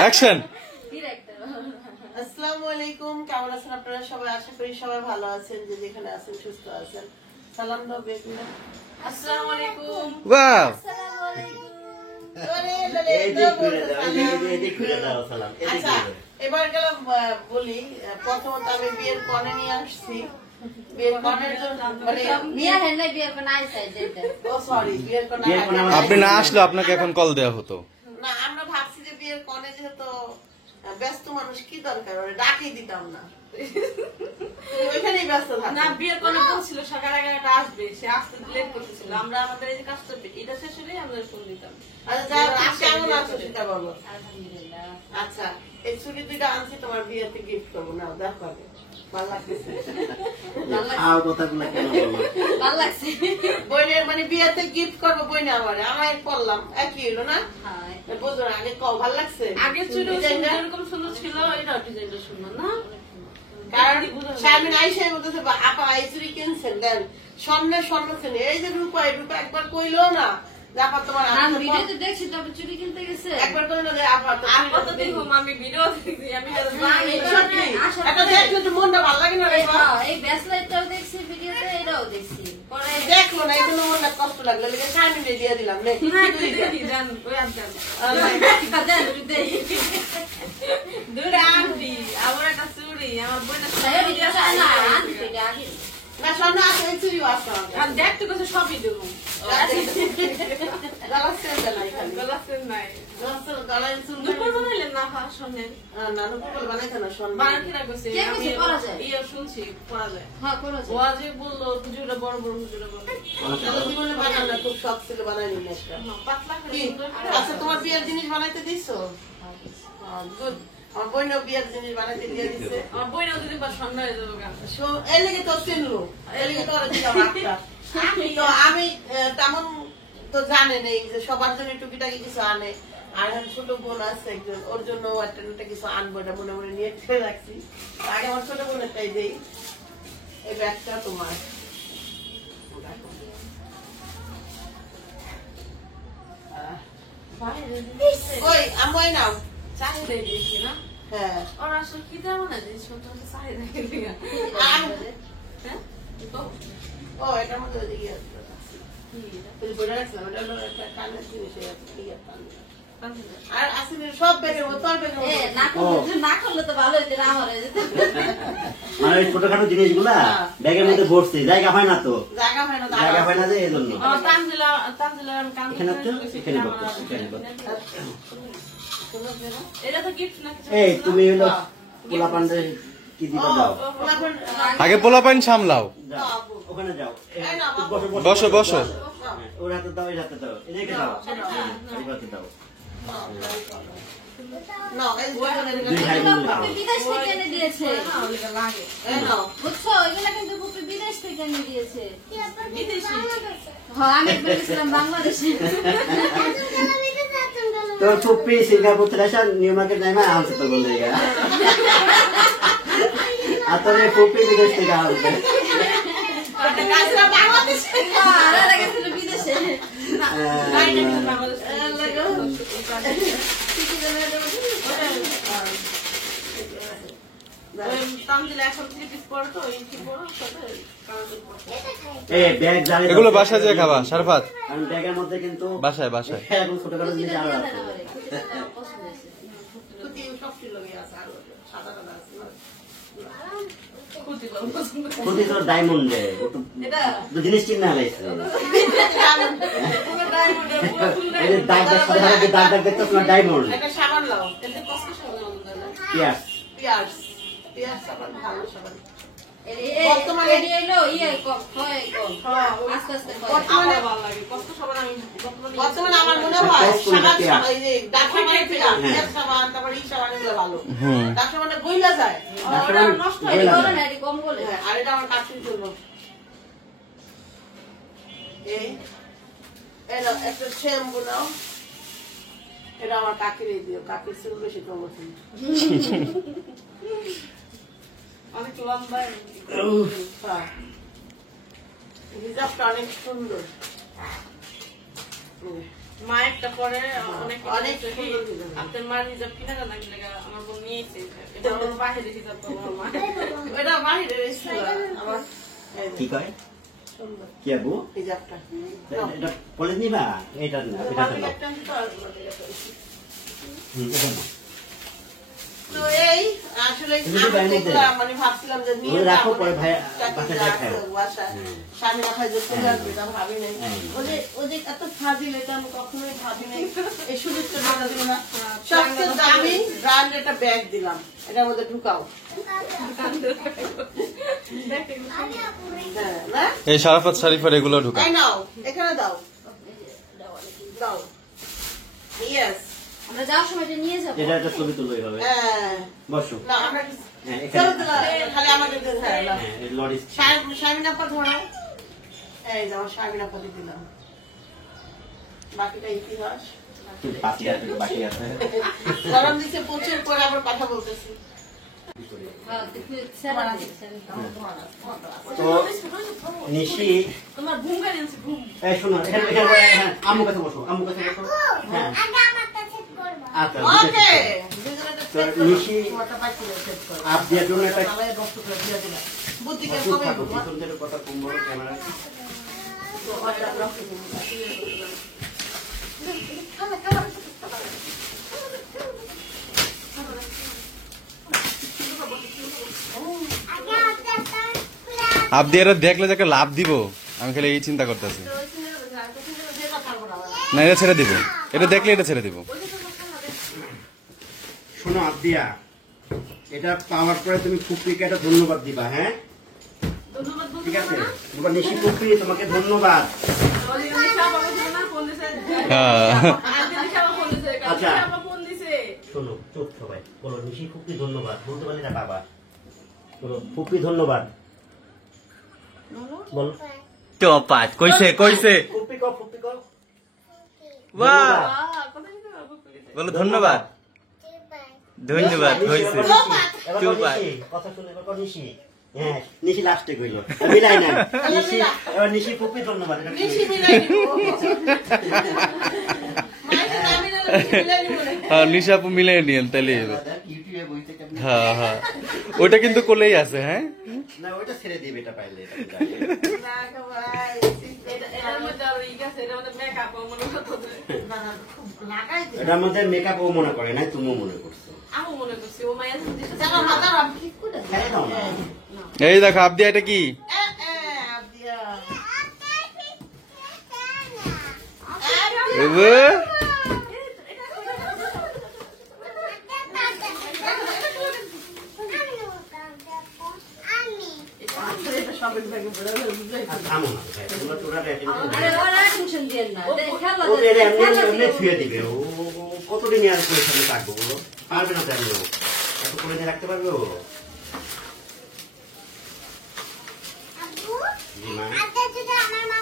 Action. আসসালামু আলাইকুম, কেমন আছেন আপনারা সবাই? আশা করি সবাই ভালো আছেন, যে যেখানে আছেন সুস্থ আছেন। সালাম দাও বেগুনা। আসসালামু আলাইকুম। ওয়াও, আচ্ছা, এবার গেল বলি, প্রথমত আমি বিয়ের কনে নিয়ে আসছি। বিয়ের কনের জন্য মানে বিয়ের কনে আপনি না আসলে আপনাকে এখন কল দেওয়া হতো না। আমরা ভাবছি যে বিয়ের কনে যেহেতু ব্যস্ত মানুষ, কি দরকার ডাকি দিতাম না, ওইখানেই ব্যস্ত থাকতাম। না, বিয়ের কোনো বলছিল সকাল 11টা আসবে, সে আসতে লেট করতেছিল। আমরা আমাদের এই যে কাজটা এটা শেষ হলেই আমরা ফোন দিতাম। আচ্ছা, কেমন আছো সেটা বলো। আচ্ছা, এই ছুটি দুইটা আনছি, তোমার বিয়েতে গিফট করবো না, দেখো আগে ভালো লাগতেছে। বইনের মানে বিয়েতে গিফট করবো, বইনে আমার করলাম একই হলো না, বুঝলো না? আগে কও ভালো লাগছে। আগে চুড়ি যেরকম সুন্দর ছিল, এটাও ডিজাইনটা সুন্দর না? কারণ শারমিন আইসাই বলতেছে, আপা এই চুড়ি কিনছেন দেন, স্বর্ণের স্বর্ণ চেনে, এই যে রূপা একবার কইলো না আপা তোমার ভিডিওতে দেখছি, তবে চুড়ি কিনতে গেছে একবার কইলো যে আপা তো দেখো, আমি ভিডিও দেখছি, আমি এটা দেখলে তো মনটা ভালো লাগে না রে? এই ব্যাসলাইটটাও দেখছি ভিডিওতে, এটাও দেখছি। পরে দেখলো না, এই জন্য মনটা কষ্ট লাগলো, লেগে শারমিনে দিয়ে দিলাম। দুটা আন্টি, আমার একটা চুড়ি, আমার বোনের না স্বর্ণ আছে, এই চুড়িও আছে আমার। দেখতে গেছে সবই দেবো। গলার নাই চুল দুপুর বানাইলেন না? হ্যাঁ, শোনেন নানু পুকুর বানাইছে না স্বর্ণ বানাতে রাখছে। ইয়ে শুনছি পড়া যায়। ও আজ বললো হুজুরা বড় বড় হুজুরা বড় জীবনে বানানো খুব শখ ছিল, বানাইনি না একটা। পাতলা করে আচ্ছা, তোমার বিয়ের জিনিস বানাইতে দিছো? গুড। আমার বোনও বিয়ের জিনিস বানাইতে দিয়ে দিচ্ছে। আমার বইনাও যদি বা সন্ধ্যা হয়ে যাবো গা। এর লেগে তো চিনলো, এর লেগে তো ওরা দিলাম একটা। তো আমি তেমন তো জানেন এই যে সবার জন্য টুকিটাকি কিছু আনে, আর ছোট বোন আছে একজন, ওর জন্য একটা কিছু আনবো, এটা মনে মনে নিয়ে ঠেলে রাখছি। আগে আমার ছোট বোনেরটাই দেই। এই ব্যাগটা তোমার। ওই আমি নাও। চাহিদা দেখি না? হ্যাঁ, ওরা আসলে কি দেবো না যে ছোট চাহিদা দেখি। হ্যাঁ, ও এটার মধ্যে ওইদিকে আছে। তুই বলে রাখছিলাম, এটা হলো একটা কানের জিনিস, আর আসলে সব ব্যাগের মতো, তোর ব্যাগের মতো না করলে তো ভালো হইতো না, আমার মানে ওই ছোটখাটো জিনিসগুলা ব্যাগের মধ্যে ভরছে, জায়গা হয় না তো, জায়গা হয় না, জায়গা হয় না যে এই জন্য এটা তো গিফট না। এই তুমি হলো পোলা পান্ডে কি দিবা দাও, আগে পোলাপাইন সামলাও। ওখানে যাও, বসো বসো। ওর হাতে দাও, এই হাতে দাও, এদিকে দাও, এই হাতে দাও। না, এই দুই ভাই বোন দাও। বিদেশ থেকে এনে দিয়েছে, লাগে বুঝছো? এগুলা কিন্তু পুপি বিদেশ থেকে এনে দিয়েছে। বিদেশি। হ্যাঁ, আমি একবার গেছিলাম বাংলাদেশে। তোর ফুপি সিঙ্গাপুর থেকে আসা নিউ মার্কেট নাই মা আনছে তো বলে আর তোর ফুপি বিদেশ থেকে আসবে। বাংলাদেশে বিদেশে এগুলো বাসায় যেয়ে খাবা সারফাত? ব্যাগের মধ্যে কিন্তু বাসায় বাসায় এখন ছোটখাটো জিনিস আরো আছে। খুবই তোর ডায়মন্ড জিনিস চিন্তা হারাইছে, এই যে দাগ দাগ সাদা সাদা দাগ দাগ দেখতে তোমার ডায়মন্ড। একটা সাবান লাও, পিয়াস পিয়াস পিয়াস সাবান, ভালো সাবান। বর্তমানে এলো ইয়ে আস্তে আস্তে বর্তমানে আমার মনে হয় সাবান, এই যে ডাব সাবান, পিয়াস সাবান, তারপর এই সাবান এগুলো ভালো। ডাব সাবানটা গইলা যায়, নষ্ট হয়ে গেল না, এটি কম বলে। আর এটা আমার কাছের জন্য। এই এটা একটা শ্যাম্পু নাও, এটা আমার কাকির দিও, কাকির চুল বেশি প্রমোশন। অনেক লম্বা। হিজাবটা অনেক সুন্দর। মা একটা পরে অনেক অনেক কিছু কি, সুন্দর হিজাব। আপনার মার হিজাব কিনা না কিনা আমার বোন নিয়েছে এটা আমার বাহিরের হিজাব তো আমার মা ওটা বাহিরের ছিল আমার এই যে, কি কয় সুন্দর কি আবু হিজাবটা এটা কলেজ নিবা এটা না এটা আমি না একটা তো আর কোনো জায়গায় পাইছি। এটা না তো এই আসলে তুমি আমি বাইরে দেখলাম, দে। মানে ভাবছিলাম যে নিয়ে ওগুলো রাখো, যাবো, পরে ভাই চাকরি বাসায় যা খাও। আছে, বাসায়। হুম। স্বামী রাখায় যে চলে আসবে, এটা ভাবি নাই। হুম। ওদের এত ফাজিল, এটা আমি কখনোই ভাবি নাই। এই সুযোগটা দেওয়া দিল না। সবচেয়ে দামি ব্র্যান্ড একটা ব্যাগ দিলাম, এটার মধ্যে ঢুকাও। হ্যাঁ, না? এই শারাফাত শরীফের এগুলো ঢুকা এই নাও, এখানে দাও। দাও। Yes. আমরা যাওয়ার সময় এটা নিয়ে যাবো। এটা একটা ছবি তুলো এইভাবে হ্যাঁ। বসো না, আমরা হ্যাঁ চলো এখানে তো, খালি আমাদের দিয়ে হ্যাঁ, নাও। হ্যাঁ এই লরিস শারমিন আপা ধরো। এই যে আমার শারমিন আপাকে দিলাম। বাকিটা ইতিহাস। বাকি আছে বাকি আছে গরম দিচ্ছে প্রচুর করে আবার কথা বলতেছি। হ্যাঁ, একটু স্যারা দে, স্যারা দে। তো নিশি তোমার ঘুম গাড়ি আনছে ঘুম এই শোনো এখানে এখানে হ্যাঁ আম্মু কাছে বসো হ্যাঁ আচ্ছা ওকে। তো নিশি আপ দিয়ে জন্য একটা বুদ্ধি খুব কেমন থাকো হবে? পিছন থেকে কথা কম বড় ক্যামেরা আপনি এরা দেখলে যে একটা লাভ দিব, আমি খালি এই চিন্তা করতেছি। না, এটা ছেড়ে দিব, এটা দেখলে এটা ছেড়ে দিব। শোনো আদিয়া এটা পাওয়ার পরে তুমি ফুপিকে একটা ধন্যবাদ দিবা হ্যাঁ ধন্যবাদ বলতে ঠিক আছে পারবো না? তোমার নিশি ফুপি তোমাকে ধন্যবাদ ওই যে নিশা বাবা ছিল না, ফোন দিছে। হ্যাঁ। আজকে নিশা বাবা ফোন দিছে, কালকে আচ্ছা। নিশা বাবা ফোন দিছে। শোনো চুপ সবাই বলো নিশি ফুপি ধন্যবাদ বলতে পারলি না বাবা বলো ফুপি ধন্যবাদ বলো চপাত কইছে কইছে ফুপি কও ফুপি কও বাহ, কথা কিন্তু বাবা কইছে। বলো ধন্যবাদ। ধন্যবাদ হইছে। এবার চুপ বল নিশি, কথা শুনে এবার বল নিশি হ্যাঁ নিশি লাস্টে কইলো বিদায় নাই নিশি এবার নিশি ফুপি ধন্যবাদ এটা নিশি মিলাই দিব। মাইকে নামি না, নিশি মিলাই দিব না। হ্যাঁ, নিশা আপু মিলাই নিয়েন তাহলে হবে। ইউটিউবে বইতে কেমন হ্যাঁ হ্যাঁ, ওটা কিন্তু কোলেই আছে। হ্যাঁ, না ওটা ছেড়ে দিবে এটা পাইলে এটা তো জানি। না গো ভাই, এটার মধ্যে আর ই গেছে, এটার মধ্যে মেকআপ মনে করতে না, না, খুব লাগাই দিই। এটার মধ্যে মেকআপ ও মনে করে না তুমিও মনে করছো আমি মনে করছি ও মায়ের দিতে জানো মাথা আমি ঠিক করে দিই। ছেড়ে দাও না এই দেখো আপদি, এটা কি? আব্দিয়া। এবে, এটা সবের ব্যাগে বড় হয়ে বুঝাই আর থামো না ভাই, তোমরা তোরা রেটিং আরে ওরা টেনশন দিয়েন না। খেলা ও এর এমনি খেলা এমনি ছুঁয়ে দিবে ও কতদিন আর করে সামনে থাকবো বলো পারবে না তাই ও এত করে দিয়ে রাখতে পারবে ও জি মা পারবে না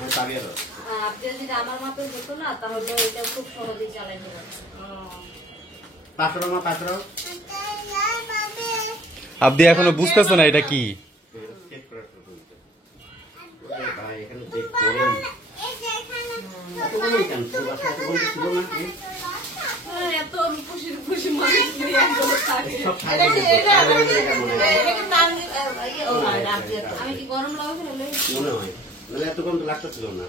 আমি পারবে আর আপনি যদি আমার মতো হতো না, তাহলে এটা খুব সহজেই চালাই দেবেন। পাঁচরো মা পাঁচরো আপদি এখনো বুঝতেছো না এটা কি? চেক করে ভাই এখানে চেক করুন এতগুলো কেন ছিল আচ্ছা এতগুলো ছিল না এত খুশি খুশি মানুষ নিয়ে একদম থাকে সব এটা খাই কি এটা এটা কি নাম ও না আব্দিয়া। আমি কি গরম লাগবে না? মনে হয় মানে এত কম তো লাগতেছিল না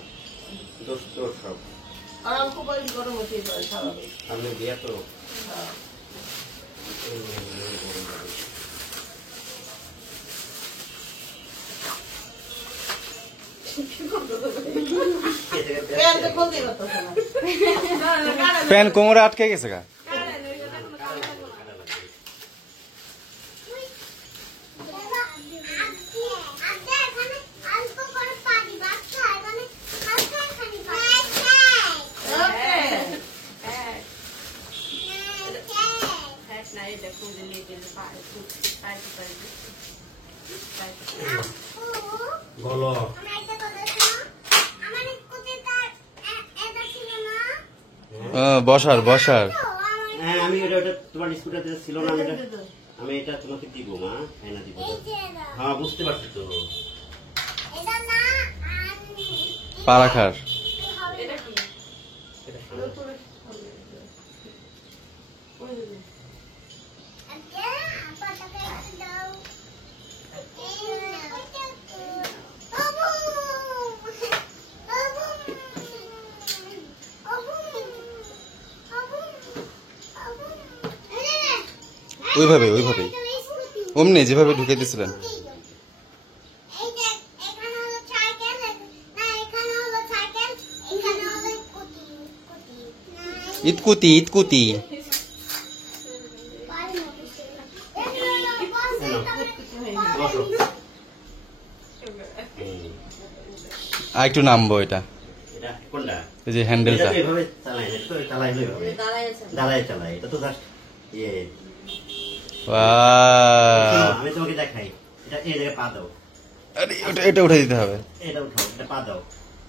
দোষ দোষ সব আর অল্প করে গরম হতে পারে স্বাভাবিক। সামনে দিয়া তো প্যান্টটা খুলতেই পারতেছে না। প্যান কোমরে আটকে গেছে গা। বলো বসার বসার। হ্যাঁ আমি এটা ওটা তোমার স্কুটার ছিল না আমি এটা তোমাকে দিব মা এনে দিব হ্যাঁ বুঝতে পারছি তো পা রাখার এটা কি ওইভাবে ওইভাবেই অমনি যেভাবে ঢুকে দিয়েছিলেন ইতকুতি ইতকুতি বসো। আর একটু নামবো এটা এটা কোনটা? এই যে হ্যান্ডেলটা এটা তো এভাবে চালাই না, এটা তো চালাই হলো এভাবে। দাঁড়ায় চালাই, এটা তো জাস্ট ইয়ে। বাহ! আমি তোমাকে দেখাই, এটা এই জায়গায় পা দাও, আরে এটা উঠে দিতে হবে এটা উঠাও, এটা পা দাও,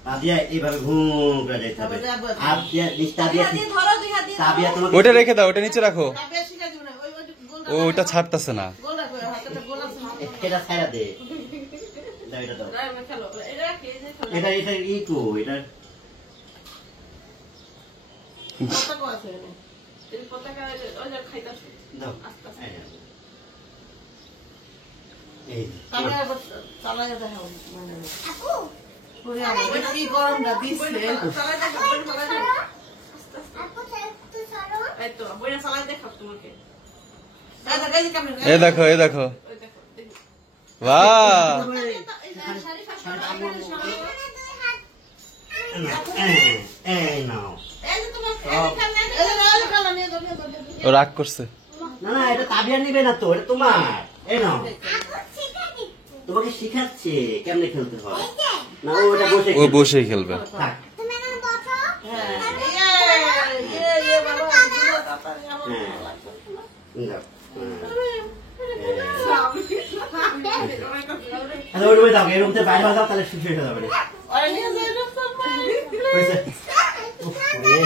পা দিয়ে এইভাবে ঘুম করে যেতে হবে। হাত দিয়ে নিচটা দিয়ে ধরো দুই হাত দিয়ে তা দিয়ে তোমাকে ওইটা রেখে দাও ওটা নিচে রাখো তাবিয়া শিখাই দিব না, ওই গোলটা ও ওটা ছাড়তেছে না গোল রাখো, হাতটা গোল আছে না। এটা ছাইড়া দে। দাও, এটা দাও। না খেলো এটা কি এই যে খেলো এটা এটা ই তো এটা পতাকা আছে এখানে। এই পতাকা ওই যে খাইতাছে দাও। আস্তে আস্তে। এই তাবিয়া আবার চালাইয়া দেখাও, মানে না। ওরে আমার, কি গরমটা দিচ্ছে। চালাই দেখো চালাই দেখো এই তো বইনা চালাই দেখো তোমাকে এই দেখ, এই যে কেমন, এ দেখো এ দেখো ওই দেখো দেখি। বাহ! এই নাও। এই যে তোমার এই যে কালা নিয়ে যাও, নিয়ে যাও, নিয়ে যাও। ও রাগ করছে না না, এটা তাবিয়া নিবে না তো, এটা তোমার। এই নাও, তোমাকে শিখাচ্ছে কেমনে খেলতে হয়। না ওটা বসে ও বসেই খেলবে থাক। হ্যাঁ, ইয়ে, বাবা, দুলা তাড়াতাড়ি আমার হ্যাঁ। ভালো লাগছে। নাও। আচ্ছা, ওই রুমে যাও, এই রুম থেকে বাইরে যাও, তাহলে শেষ হয়ে যাবে। ওরে নিয়ে যাও, এটা তো ভাই। হয়েছে? উফ, রে।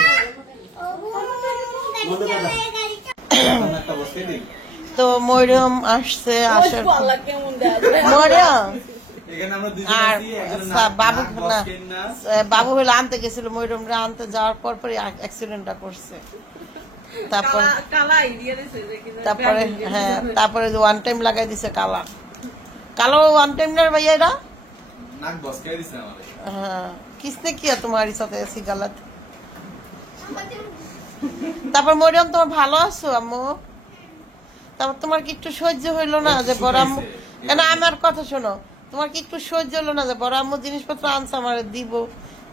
বন্ধ করে দাও। তো মরিয়ম আসছে, আসার পর- আল্লাহ কেমন দেয় মরিয়ম এখানে আমরা দুজন আর আছি, একজনের বাবু নাক না, বসকেন না। বাবু হলো আনতে গেছিল, মরিয়মরা আনতে যাওয়ার পর পরই অ্যাক্সিডেন্টটা করছে। তারপর কালা দিয়ে দিছে যে কি তারপরে হ্যাঁ, তারপরে ওয়ান টাইম লাগাই দিছে কালা, কালো ওয়ান টাইম না ভাইয়া এরা। নাক বসকাই দিছে আমাদের। हाँ किसने किया तुम्हारी साथ ऐसी गलत? তারপর মরিয়ম তোমার ভালো আছো আম্মু? তারপর তোমার কি একটু সহ্য হইলো না যে বড় আম্মু, কেন আমার কথা শোনো, তোমার কি একটু সহ্য হলো না যে বড় আম্মু জিনিসপত্র আনছে আমার দিব,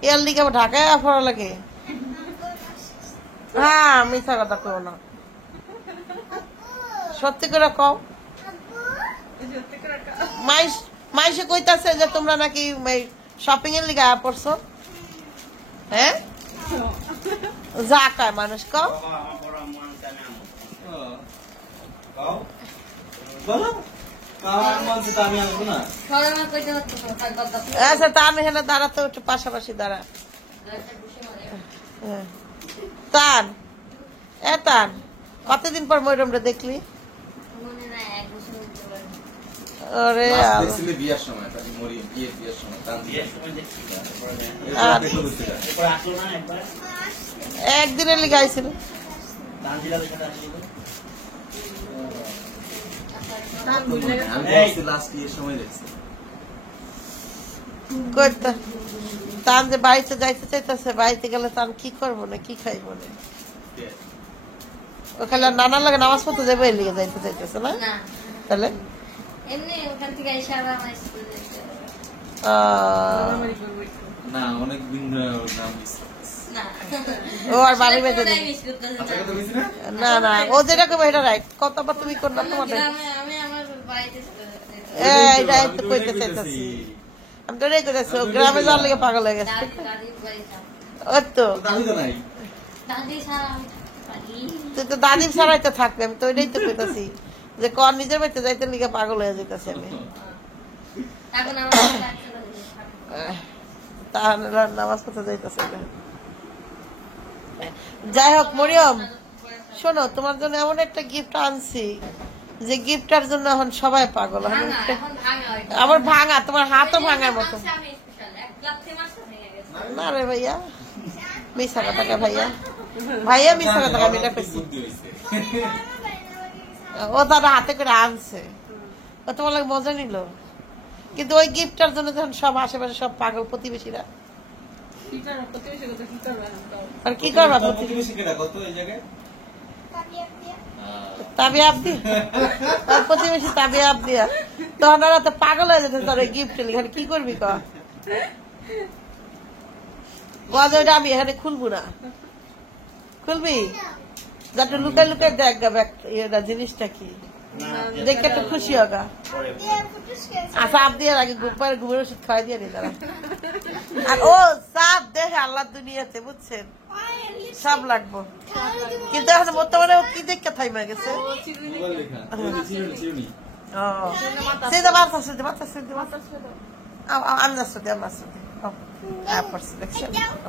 এর লিগে আবার ঢাকায় পড়া লাগে? হ্যাঁ মিথ্যা কথা কও না, সত্যি করে কও। মাইসে কইতাছে যে তোমরা নাকি শপিং এর লিগে আয়া পড়ছো, হ্যাঁ? যা কয় মানুষ কও। কাও বলো কাও মানছে তো আমি আসবো না। সরানো কইতে হচ্ছে কথা আচ্ছা তা আমি এখানে দাঁড়াতে একটু পাশাপাশি দাঁড়া। হ্যাঁ। তান এ তান কতদিন পর ময়ূরমটা দেখলি? মনে না এক বছর হতে পারে ওরে লাস্ট আল্লাহ। দেখছিলে বিয়ার সময়, তাকে মরিয়ম বিয়ের সময় তান দিয়ে। আচ্ছা। দেখো বুঝতে পারে। এরপর আসলো না একবার? একদিনের লিগে আইছিল। তানজিলাদের সাথে আসলো। আমি দেখছি লাস্ট বিয়ের সময় দেখছি। কইতা তান যে বাড়িতে যাইতে চাইতেছে, বাড়িতে গেলে তান কি করবো না কি খাইবো না, ওখানে নানার লাগে নামাজ পড়তে যাবে এর লিগে যাইতে চাইতেছে না, না তাহলে এমনি ওখান থেকে এসে আবার আমার স্কুলে যেতে হবে। না অনেক দিন নাম দিচ্ছে। না ও আর বাড়ি বেঁধে সেটা দিবে। মিস করতেছে আচ্ছা না। কথা বলছি না? না না ও যেটা করবে এটা রাইট, কত আবার তুমি করলে তোমার গ্রামে আমি আমার বাড়িতে যেতে হবে। এটা তো কইতে চাইতেছি, আমি তো রেখে যাচ্ছি, ও গ্রামে যাওয়ার লেগে পাগল হয়ে গেছে। দাদির বাড়ি থাকবো। ওই তো তো দামি তো নাই। দাদি ছাড়া আমি থাকতে পারি। তুই তো দাদির ছাড়াই তো থাকবে, আমি তো ওইটাই তো কইতাছি যে কর নিজের বাড়িতে যাইতে লিগে পাগল হয়ে যেতেছি আমি। এখন আমার সাথে একসাথে থাকবো। তাহলে নামাজ পড়তে যাইতেছে না। যাই হোক মরিয়ম শোনো, তোমার জন্য এমন একটা গিফট আনছি যে গিফটার জন্য এখন সবাই পাগল। ভাঙা, এখন ভাঙা ওইটা। আবার ভাঙা, তোমার হাতও ভাঙার মতো। আমি স্পেশাল এক লাখ মাসে ভেঙে গেছে। না না রে ভাইয়া মিশা কথা ভাইয়া ভাইয়া মিশা কথা আমি এটা পেয়েছি বুদ্ধি হয়েছে। ও তারা হাতে করে আনছে ও তোমার লাগে মজা নিল কিন্তু ওই গিফটটার জন্য যখন সব আশেপাশে সব পাগল প্রতিবেশীরা আর কি করবা তোমার প্রতিবেশী কেটা কত এই জায়গায়? তাবিয়া আবদি তার প্রতিবেশী তাবিয়া আবদিয়া তখন ওরা তো পাগল হয়ে যেত তোর গিফট এখানে কি করবি ক গজ ওইটা আমি এখানে খুলবো না খুলবি যাতে লুকাই লুকাই দেখ গা এটা জিনিসটা কি দেখে একটু খুশি হোগা আচ্ছা আপ দিয়ে আগে ঘুমের ওষুধ খাওয়াই দিয়ে নি তারা আর ও সব দেখে আল্লাহ দুনিয়াতে বুঝছেন সব লাগবো কিন্তু এখন বর্তমানে ও কি দেখে থাইমা গেছে মোবাইল লেখা। ওই যে চিরুনি। ও সেটা মাথা শুনতে মাথা শুনতে আমি যাচ্ছি দেখছেন